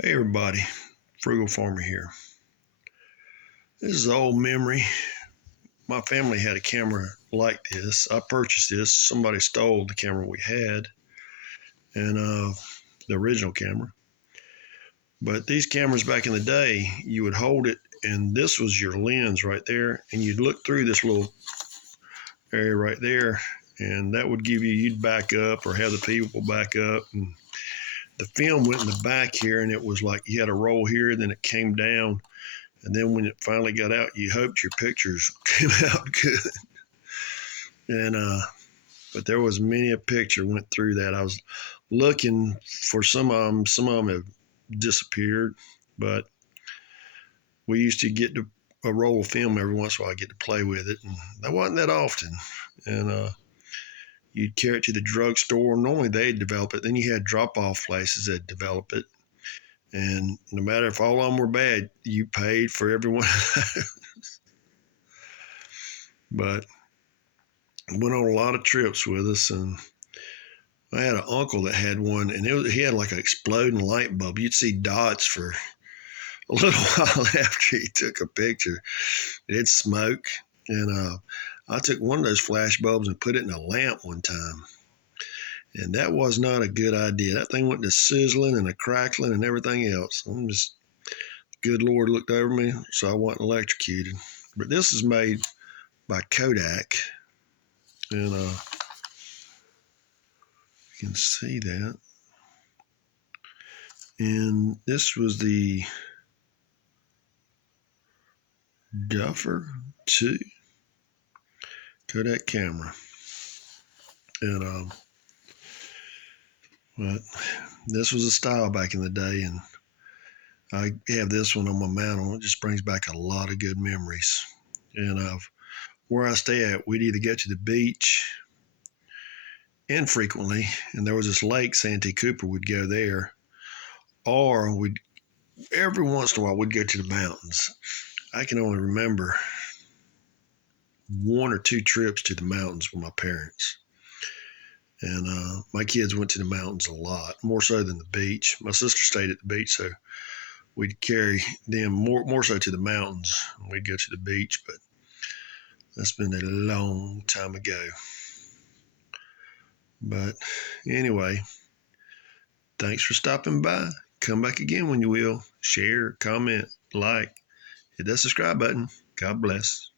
Hey everybody, Frugal Farmer here. This is an old memory. My family had a camera like this. I purchased this. Somebody stole the camera we had, and the original camera. But these cameras back in the day, you would hold it, and this was your lens right there, and you'd look through this little area right there, and that would give you'd back up or have the people back up, and the film went in the back here, and it was like you had a roll here, then it came down. And then when it finally got out, you hoped your pictures came out good. And but there was many a picture went through that. I was looking for some of them. Some of them have disappeared, but we used to get a roll of film every once in a while. I get to play with it, and that wasn't that often. And you'd carry it to the drugstore. Normally they'd develop it. Then you had drop-off places that develop it. And no matter if all of them were bad, you paid for every one. But went on a lot of trips with us, and I had an uncle that had one, and he had like an exploding light bulb. You'd see dots for a little while after he took a picture. It'd smoke, and I took one of those flash bulbs and put it in a lamp one time, and that was not a good idea. That thing went to sizzling and a crackling and everything else. Good Lord looked over me, so I wasn't electrocuted. But this is made by Kodak, and you can see that. And this was the Duffer 2 Kodak Camera. And but this was a style back in the day, and I have this one on my mantle. It just brings back a lot of good memories. And where I stay at, we'd either go to the beach infrequently, and there was this lake, Santee Cooper would go there, or we'd every once in a while we'd go to the mountains. I can only remember one or two trips to the mountains with my parents. And my kids went to the mountains a lot, more so than the beach. My sister stayed at the beach, so we'd carry them more so to the mountains. We'd go to the beach, but that's been a long time ago. But anyway, thanks for stopping by. Come back again when you will. Share, comment, like, hit that subscribe button. God bless.